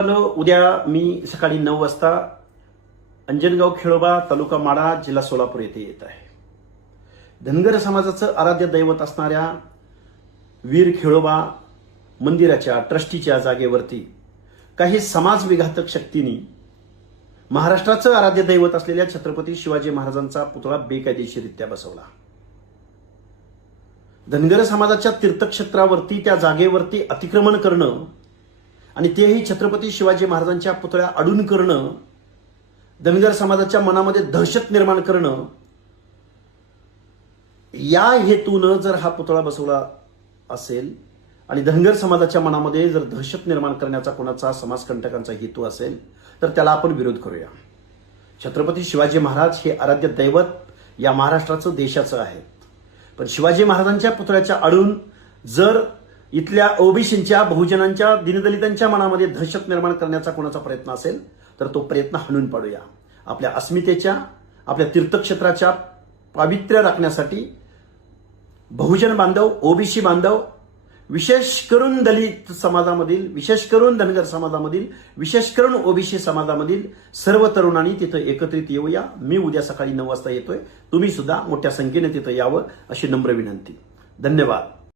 उद्या मी सकाळी 9 वाजता अंजनगाव खेळोबा तालुका माढा जिल्हा सोलापूर येथे येत आहे. धनगर समाजाचं आराध्य दैवत असणाऱ्या वीर खेळोबा मंदिराच्या ट्रस्टीच्या जागेवरती काही समाज विघातक शक्तींनी महाराष्ट्राचं आराध्य दैवत असलेल्या छत्रपती शिवाजी महाराजांचा पुतळा बेकायदेशीररित्या बसवला. धनगर समाजाच्या तीर्थक्षेत्रावरती त्या जागेवरती अतिक्रमण करणं आणि तेही छत्रपती शिवाजी महाराजांच्या पुतळ्या अडून करणं, धनगर समाजाच्या मनामध्ये दहशत निर्माण करणं, या हेतूनं जर हा पुतळा बसवला असेल आणि धनगर समाजाच्या मनामध्ये जर दहशत निर्माण करण्याचा कोणाचा समाजकंटकांचा हेतू असेल तर त्याला आपण विरोध करूया. छत्रपती शिवाजी महाराज हे आराध्य दैवत या महाराष्ट्राचं देशाचं आहे. पण शिवाजी महाराजांच्या पुतळ्याच्या आडून जर इथल्या ओबीसींच्या, बहुजनांच्या, दीनदलितांच्या मनामध्ये दहशत निर्माण करण्याचा कोणाचा प्रयत्न असेल तर तो प्रयत्न हाणून पाडूया. आपल्या अस्मितेच्या, आपल्या तीर्थक्षेत्राच्या पावित्र्य राखण्यासाठी बहुजन बांधव, ओबीसी बांधव, विशेष करून दलित समाजामधील, विशेष करून धनगर समाजामधील, विशेष करून ओबीसी समाजामधील सर्व तरुणांनी तिथं एकत्रित येऊया. मी उद्या सकाळी 9 वाजता येतोय. तुम्ही सुद्धा मोठ्या संख्येने तिथं यावं अशी नम्र विनंती. धन्यवाद.